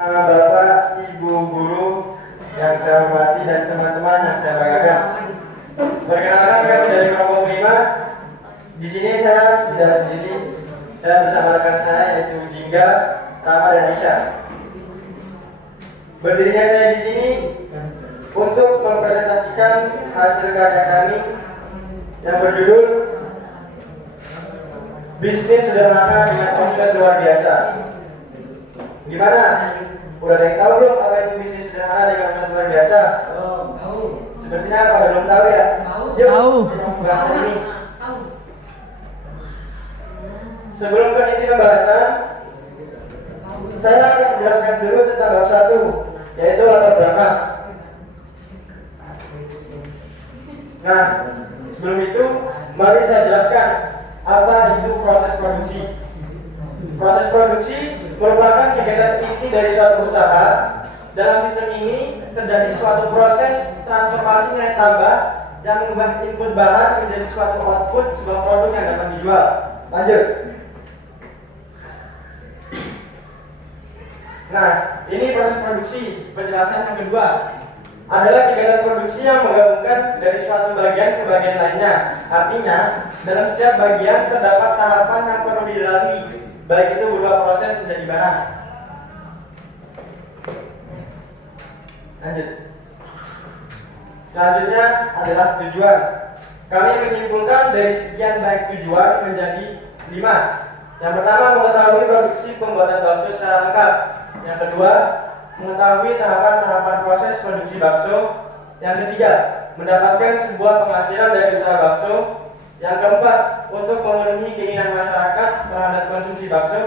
Bapak, Ibu guru yang saya hormati dan teman-teman yang saya banggakan. Perkenalkan, kami dari kelompok 5. Di sini saya tidak sendiri, saya bersama rekan saya yaitu Jingga, Rama dan Aisyah. Berdirinya saya di sini untuk mempresentasikan hasil karya kami yang berjudul Bisnis Sederhana dengan Omset Luar Biasa. Gimana? Udah ada yang tahu belum apa itu bisnis sederhana dengan omset luar biasa? Tahu. Sepertinya pada belum tahu ya? Tahu. Ini. Sebelum ke inti pembahasan, saya akan menjelaskan dulu tentang bab 1, yaitu latar belakang. Nah, sebelum itu, mari saya jelaskan apa itu proses produksi. Proses produksi merupakan kegiatan inti dari suatu usaha. Dalam sistem ini terjadi suatu proses transformasi nilai tambah yang mengubah input bahan menjadi suatu output sebuah produk yang dapat dijual. Lanjut. Nah, ini proses produksi. Penjelasan yang kedua adalah kegiatan produksi yang menggabungkan dari suatu bagian ke bagian lainnya. Artinya, dalam setiap bagian terdapat tahapan yang perlu dilalui, baik itu berupa proses menjadi barang. Lanjut. Selanjutnya adalah tujuan. Kami menyimpulkan dari sekian baik tujuan menjadi 5. Yang pertama, mengetahui produksi pembuatan bakso secara lengkap. Yang kedua, mengetahui tahapan-tahapan proses produksi bakso. Yang ketiga, mendapatkan sebuah penghasilan dari usaha bakso. Yang keempat, untuk memenuhi keinginan masyarakat terhadap konsumsi bakso.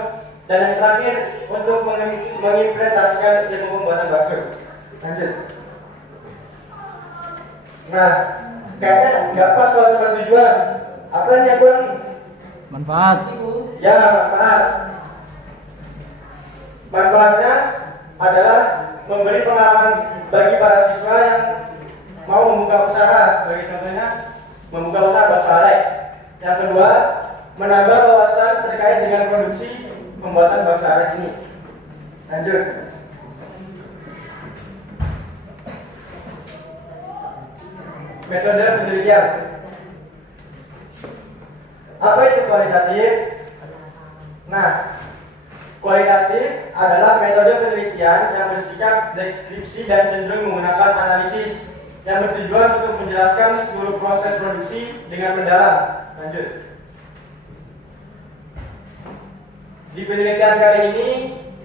Dan yang terakhir, untuk mengimplementasikan ilmu pembuatan bakso. Lanjut. Nah, kayaknya nggak pas kalau cuma tujuan. Apa yang dia kurang? Manfaat. Ya, manfaat. Manfaatnya adalah memberi pengalaman bagi para siswa yang mau membuka usaha. Sebagai contohnya, membuka usaha bakso alek. Yang kedua, menambah wawasan terkait dengan produksi pembuatan bakso alek ini. Lanjut. Metode penelitian. Apa itu kualitatif? Nah, kualitatif adalah metode penelitian yang bersikap deskripsi dan cenderung menggunakan analisis yang bertujuan untuk menjelaskan seluruh proses produksi dengan mendalam. Lanjut. Di penelitian kali ini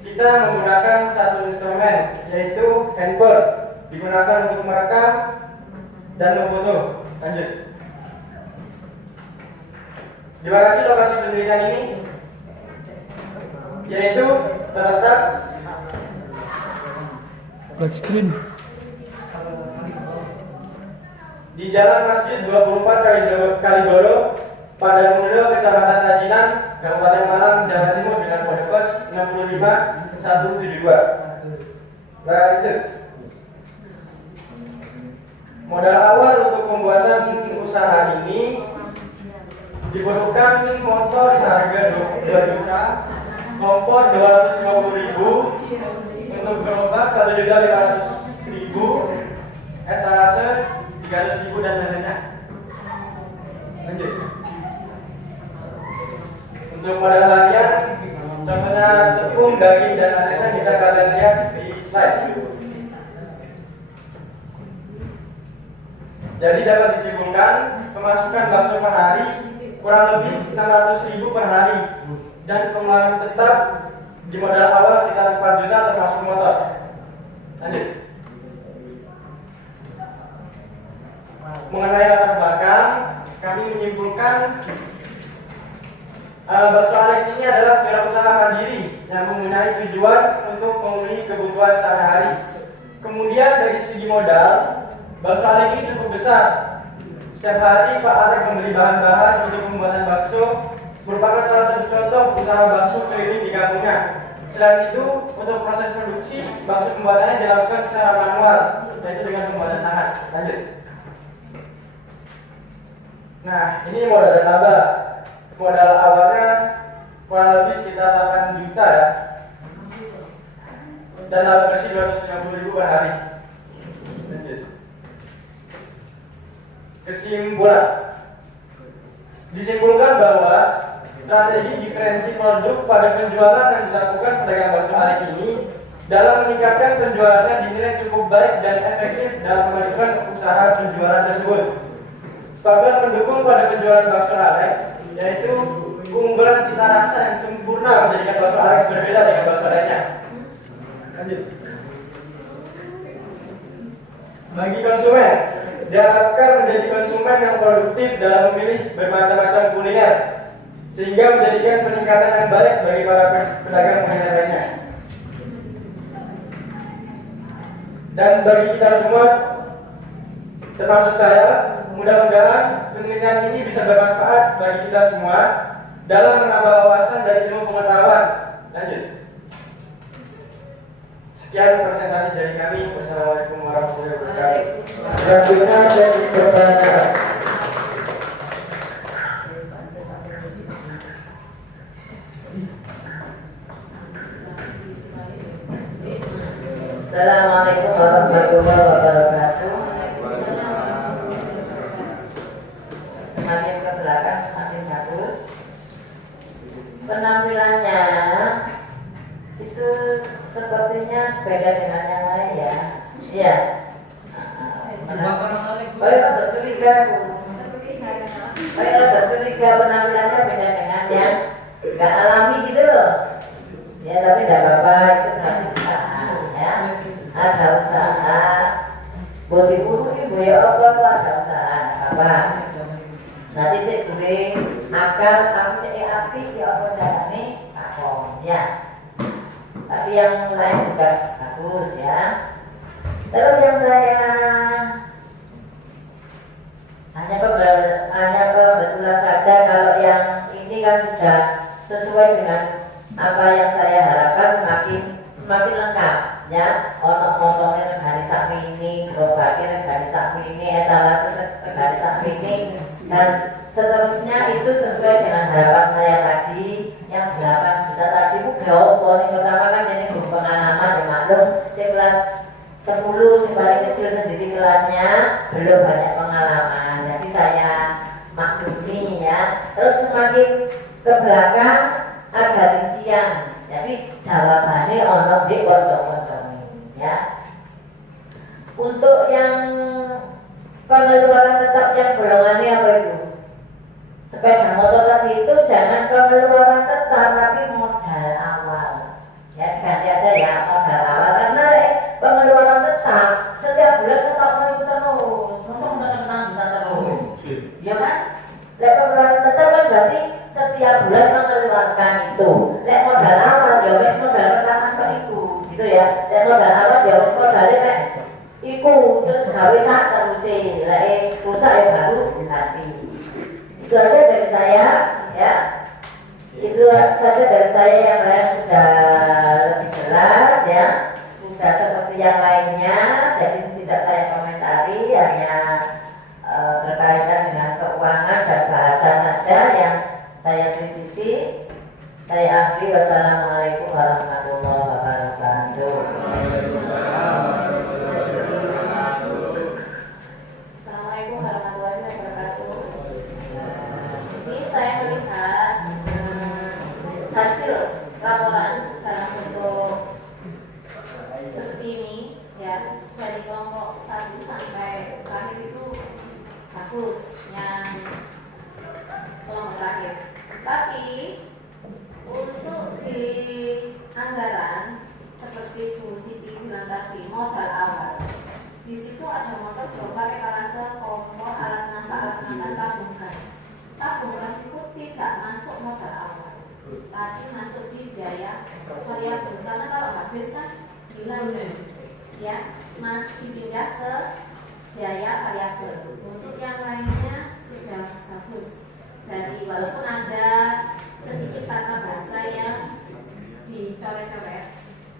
kita menggunakan satu instrumen, yaitu handphone, digunakan untuk merekam dan memfoto. Lanjut. Di mana sih lokasi penelitian ini? Yaitu terletak Black screen di Jalan Masjid 24 Kalidoro, Padangmulyo, Kecamatan Rajinan, Kabupaten Malang, Jawa Timur dengan kode pos 65172. Lanjut. Modal awal untuk pembuatan usaha ini dibutuhkan motor seharga 2 juta, kompor 250.000, untuk gerobak 1.500.000, esalase 300.000 dan lainnya. Lanjut. Untuk modal harian, contohnya tepung, daging dan lainnya bisa kalian lihat di slide. Jadi dapat disimpulkan pemasukan bakso per hari kurang lebih 600.000 per hari dan pengeluaran tetap di modal awal sekitar 4 juta termasuk motor. Lanjut. Mengenai latar belakang, kami menyimpulkan bakso alek ini adalah wirausaha mandiri yang mempunyai tujuan untuk memenuhi kebutuhan sehari-hari. Kemudian dari segi modal, bakso alek ini cukup besar. Setiap hari Pak Alek membeli bahan-bahan untuk pembuatan bakso, merupakan salah satu contoh usaha bakso keliling di kampungnya. Selain itu, untuk proses produksi, bakso pembuatannya dilakukan secara manual, yaitu dengan pembuatan tangan. Lanjut. Nah, ini modal dan laba. Modal awalnya kurang lebih sekitar 8 juta ya. dan laba bersih 250.000 per hari. Lanjut. Kesimpulan. Disimpulkan bahwa strategi diferensi produk pada penjualan yang dilakukan pedagang bakso Alik ini dalam meningkatkan penjualannya dinilai cukup baik dan efektif dalam memajukan usaha penjualan tersebut. Faktor pendukung pada penjualan bakso Alex yaitu keunggulan cita rasa yang sempurna menjadikan bakso Alex berbeda dengan bakso lainnya. Lanjut. Bagi konsumen, diharapkan menjadi konsumen yang produktif dalam memilih bermacam-macam kuliner, sehingga menjadikan peningkatan yang baik bagi para pedagang kuliner lainnya. Dan bagi kita semua, termasuk saya, mudah-mudahan penelitian ini bisa bermanfaat bagi kita semua dalam menambah wawasan dan ilmu pengetahuan. Lanjut. Sekian presentasi dari kami. Wassalamualaikum warahmatullahi wabarakatuh. Selanjutnya sesi pertanyaan. Assalamualaikum warahmatullahi wabarakatuh. Semakin ke belakang semakin bagus penampilannya. Itu sepertinya beda dengan yang lain ya. Iya. Rada curiga penampilannya beda dengan yang nggak alami gitu loh. Ya tapi tidak apa-apa, itu berarti usaha ya. Ada usaha. Buat ibu ibu ya apa ada usaha apa. Nanti sih gue akan aku cek api ya apa caranya aku ya. Tapi yang lain juga bagus ya. Terus yang saya hanya kebetulan saja kalau yang ini kan sudah sesuai dengan apa yang saya harapkan, semakin lengkap ya. Potongnya negari sakmi ini, gerobaknya negari sakmi ini, etalase negari sakmi ini, dan seterusnya itu sesuai dengan harapan saya tadi. Yang 8 juta tadi itu yang pertama kan ini pengalaman ya maklum, kelas 10 si paling kecil sendiri kelasnya belum banyak pengalaman, jadi saya maklumi ya. Terus semakin ke belakang ada rincian, jadi jawabannya ono di pojok-pojok ya. Untuk yang pengeluaran tetap yang golongannya apa itu? Sepeda motor tadi itu jangan pengeluaran tetap tapi modal awal ya, diganti aja ya modal awal, karena pengeluaran tetap setiap bulan tetap itu terus masa udah 6 juta terus ya kan. Pengeluaran tetap kan berarti setiap bulan mengeluarkan itu. Modal awal ya modal pertama kok itu gitu ya. Modal awal ya modalnya iku terus gawe sak terus rusak ya baru ganti. Itu aja dari saya ya. Itu saja dari saya, yang lain sudah lebih jelas ya. Sudah seperti yang lainnya, jadi tidak saya komentari, hanya berkaitan dengan keuangan dan bahasa saja yang saya kritisi. Saya akhiri, wassalamualaikum warahmatullahi wabarakatuh. Assalamualaikum warahmatullahi wabarakatuh. Ini saya melihat hasil laporan dalam bentuk seperti ini ya, dari kelompok 1 sampai terakhir itu bagus, yang kelompok terakhir. Tapi untuk di anggaran seperti Bu Siti bilang tadi, modal awal di situ ada motor coba etalase, kompor, alat masak, alat makan, tabung gas. Tabung gas itu tidak masuk modal awal, tapi masuk di biaya variabel, karena kalau habis kan hilang ya, masih dipindah ke biaya variabel. Untuk yang lainnya sudah bagus, dari walaupun ada sedikit tata bahasa yang dicoret-coret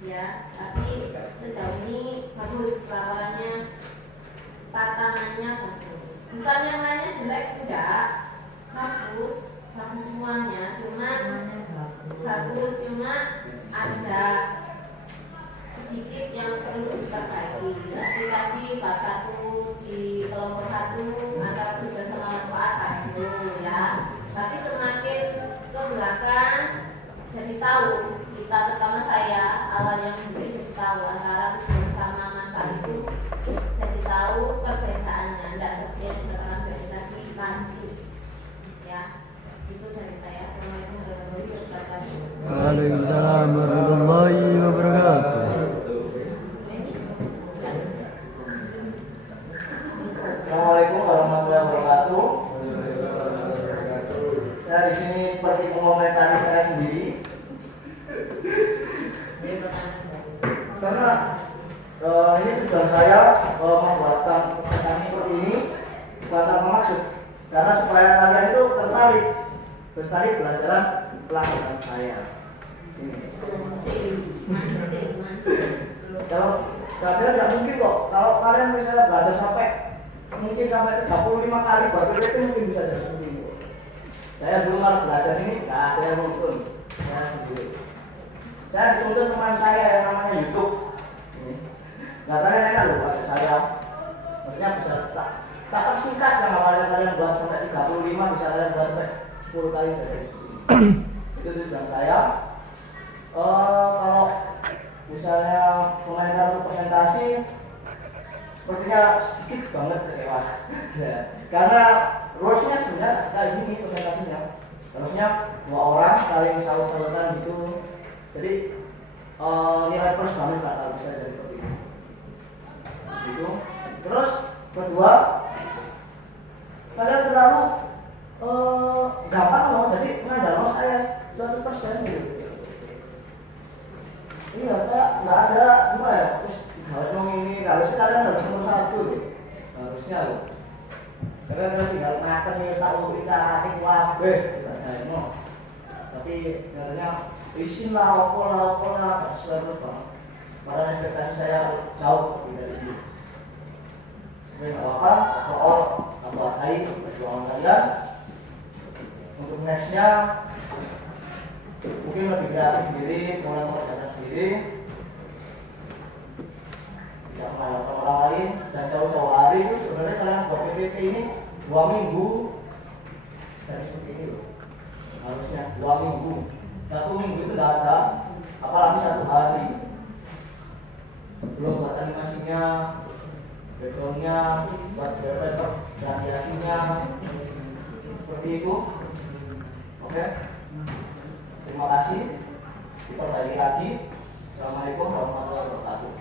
ya, tapi sejauh ini bagus laporannya, tatanannya bagus. Bukan yang lainnya jelek, tidak, bagus semuanya, cuma bagus, cuma ada sedikit yang perlu diperbaiki. Seperti tadi bab 1 di kelompok 1 antara tujuan sama manfaat itu ya. Tapi semakin ke belakang jadi tahu kita, terutama saya awalnya memberi, jadi tahu antara tujuan sama manfaat itu, jadi tahu perbedaannya. Tidak seperti yang dikatakan tadi lanjut ya. Itu dari saya. Assalamualaikum warahmatullahi wabarakatuh. Waalaikumsalam warahmatullahi wabarakatuh. Assalamualaikum warahmatullahi wabarakatuh. Saya di sini seperti pengomentari saya sendiri. Karena ini tujuan saya membuatkan presentasi seperti ini bukan tanpa maksud. Karena supaya kalian itu tertarik belajar pelajaran saya. Kalau kalian tidak mungkin kok, kalau kalian misalnya belajar sampai 35 kali baru itu mungkin bisa jadi seperti ini. Saya dulu kalau belajar ini nggak ada yang nonton, saya sendiri. Saya dituntut teman saya yang namanya YouTube. Nggak tanya enak loh bahasa saya. Maksudnya bisa tak persingkat yang awalnya kalian buat sampai 35 bisa kalian buat sampai 10 kali saja. Itu tujuan saya. Kalau misalnya komentar untuk presentasi sepertinya sedikit banget kecewa. Ya. Karena rules-nya sebenarnya kayak gini presentasinya. Harusnya 2 orang saling saut-sautan gitu. Jadi nilai plus banget kalau bisa jadi seperti itu. Gitu. Terus kedua, kalian terlalu gampang loh. Jadi ngandalno saya 100% gitu. Iya, nggak ada gimana ya? Terus kalau ini harusnya kalian harus nomor 1 loh. Harusnya loh. Kalian tinggal makan nih, tahu bicara nih wabeh, tapi katanya isin lah, opo sesuai terus bang. Padahal ekspektasi saya jauh lebih dari itu. Tapi nggak apa-apa, overall tambah baik perjuangan kalian. Untuk nextnya mungkin lebih kreatif sendiri, mulai mengerjakan sendiri, tidak mengandalkan orang lain dan jauh-jauh hari itu sebenarnya kalian buat PPT ini 2 minggu dari seperti ini loh. Harusnya 2 minggu, 1 minggu itu tidak ada, apalagi 1 hari. Belum buat animasinya, backgroundnya, buat paper dan hiasinya, seperti itu. Oke, terima kasih. Diperbaiki lagi. Assalamualaikum warahmatullahi wabarakatuh.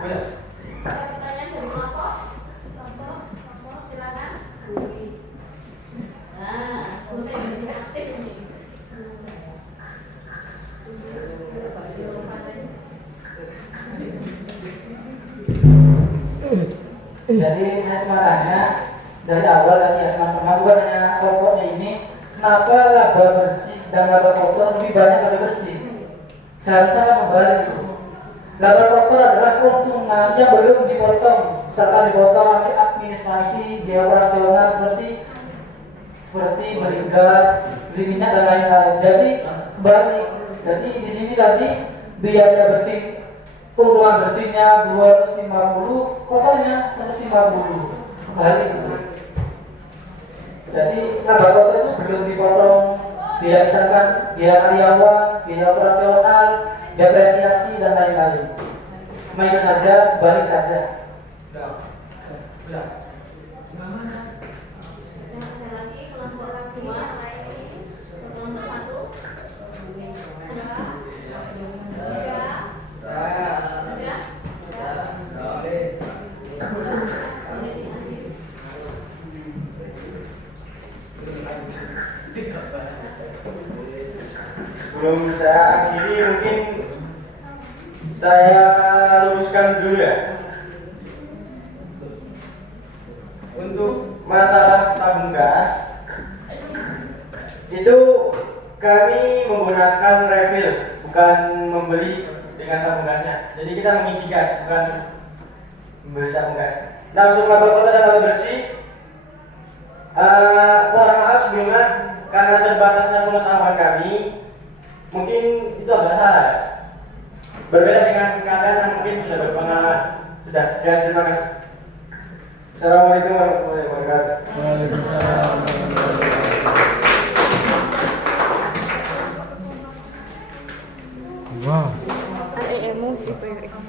Oh ya. Ada pertanyaan dari kelompok? Silakan. Nah, Budi lebih aktif ini. Jadi saya cuma tanya dari awal tadi ya teman-teman, bukan hanya kelompoknya ini, kenapa laba bersih dan laba kotor lebih banyak laba bersih? Seharusnya kan kembali itu. Laba kotor adalah keuntungan yang belum dipotong, misalkan dipotong nanti administrasi, biaya operasional seperti beli gas, beli minyak dan lain-lain. Jadi kembali. Jadi di sini tadi biaya bersih, keuntungan bersihnya 250, kotornya 150 kembali gitu. Jadi laba kotor itu belum dipotong biaya, misalkan biaya karyawan, biaya operasional, depresiasi dan lain-lain. Cuma itu saja, balik saja. Sudah. Ada lagi kelompok 2 lagi, kelompok 1. Sebelum saya akhiri, mungkin saya luruskan dulu ya. Untuk masalah tabung gas itu kami menggunakan refill, bukan membeli dengan tabung gasnya. Jadi kita mengisi gas, bukan membeli tabung gas. Nah, untuk laba kotor dan laba bersih, mohon maaf sebelumnya karena terbatasnya pengetahuan kami, mungkin itu Itu agak salah. Berbeda dengan kalian yang mungkin sudah berpengalaman. Sudah, sekian, terima kasih. Assalamualaikum warahmatullahi wabarakatuh. Waalaikumsalam. Wow. Ada emosi, Pak.